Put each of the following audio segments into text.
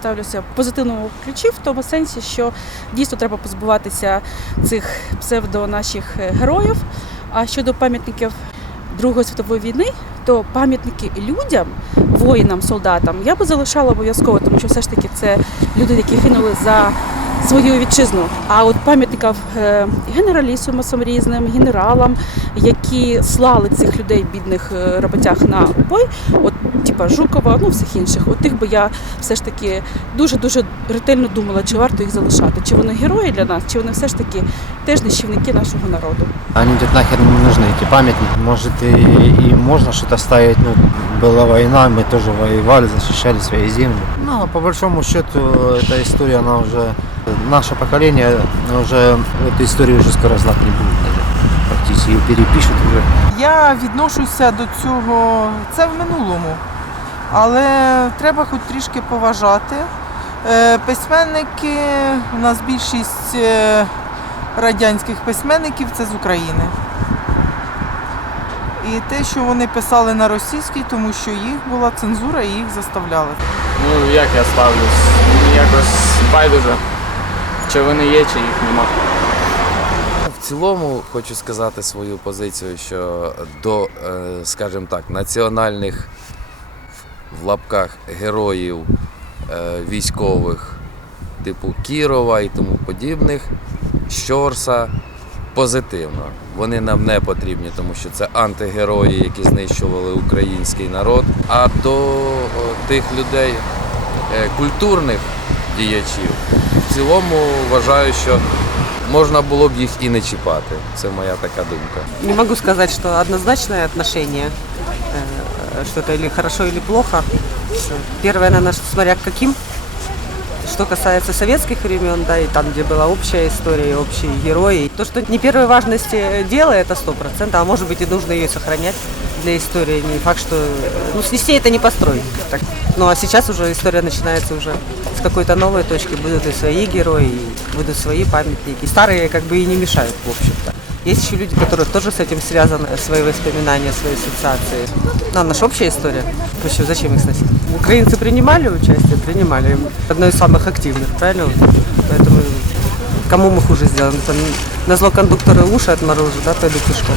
ставлюся в позитивному ключі, в тому сенсі, що дійсно треба позбуватися цих псевдо наших е, героїв. А щодо пам'ятників Другої світової війни, то пам'ятники людям, воїнам, солдатам я би залишала обов'язково, тому що все ж таки це люди, які гинули за свою вітчизну. А от пам'ятників е, генералісумасам різним, генералам, які слали цих людей, бідних е, роботях на бой, от типа Жукова, ну всіх інших, от тих би я все ж таки дуже дуже ретельно думала, чи варто їх залишати, чи вони герої для нас, чи вони все ж таки теж нищівники нашого народу. Они тут нахер не нужны, эти памятники. Может и, и можно что-то ставить, ну, была война, мы тоже воевали, защищали свои земли. Ну, а по большому счету, эта история, она уже, наше поколение уже эту историю уже скоро знать не будет, наверное. Практически ее перепишут уже. Я відношуся до цього, це в минулому, але треба хоч трішки поважати. Е, Письменники, у нас більшість е, радянських письменників це з України. І те, що вони писали на російській, тому що їх була цензура і їх заставляли. Ну як я ставлюсь? Мені якось байдуже. Чи вони є, чи їх нема. В цілому хочу сказати свою позицію, що до, е, скажімо так, національних в лапках героїв е, військових типу Кірова і тому подібних, Щорса позитивно. Вони нам не потрібні, тому що це антигерої, які знищували український народ. А до тих людей, е, культурних діячів, в цілому вважаю, що можна було б їх і не чіпати. Це моя така думка. Не могу сказать, что однозначное отношение, э, что это или хорошо, или плохо. Первое, наверное, смотря к каким. Что касается советских времен, да, и там, где была общая история, и общие герои. То, что не первой важности дело, это сто процентов, а может быть и нужно ее сохранять Для истории. Не факт, что... Ну, снести это не построить. Так. Ну, а сейчас уже история начинается уже с какой-то новой точки. Будут и свои герои, и будут свои памятники. Старые как бы и не мешают, в общем-то. Есть еще люди, которые тоже с этим связаны, свои воспоминания, свои ассоциации. Ну, наша общая история. Почему, зачем их сносить? Украинцы принимали участие? Принимали. Одно из самых активных, правильно? Поэтому кому мы хуже сделаем? Там, на зло кондуктора уши отморожу, да, пойду пешком.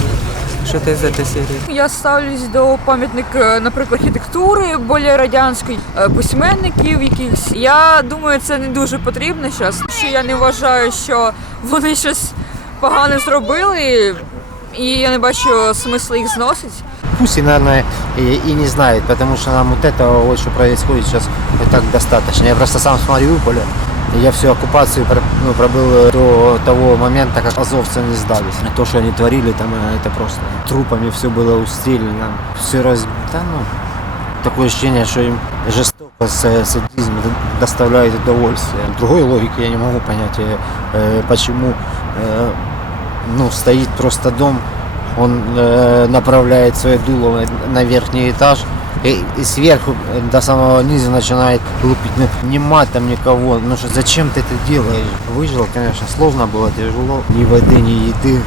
Что-то из этой серии. Я ставлюсь до пам'ятник, е, наприклад, архітектури, більш радянської, е, письменників якихось. Я думаю, це не дуже потрібно зараз. Що я не вважаю, що вони щось погане зробили, і я не бачу смислу їх зносити. Пусть и, наверное, и, и не знают, потому что нам вот этого вот, что происходит сейчас, и так достаточно. Я просто сам с Мариуполя, и я всю оккупацию ну, пробыл до того момента, как азовцы не сдались. То, что они творили, там э, это просто трупами все было устелено, все раз... Да, ну, такое ощущение, что им жестоко с- садизм д- доставляет удовольствие. Другой логики я не могу понять, э, э, почему э, ну, стоит просто дом, он э, направляет свое дуло на- на верхний этаж и, и сверху э, до самого низа начинает лупить. Ну, нема там никого. Ну что, зачем ты это делаешь? Выжил, конечно, сложно было, тяжело. Ни воды, ни еды.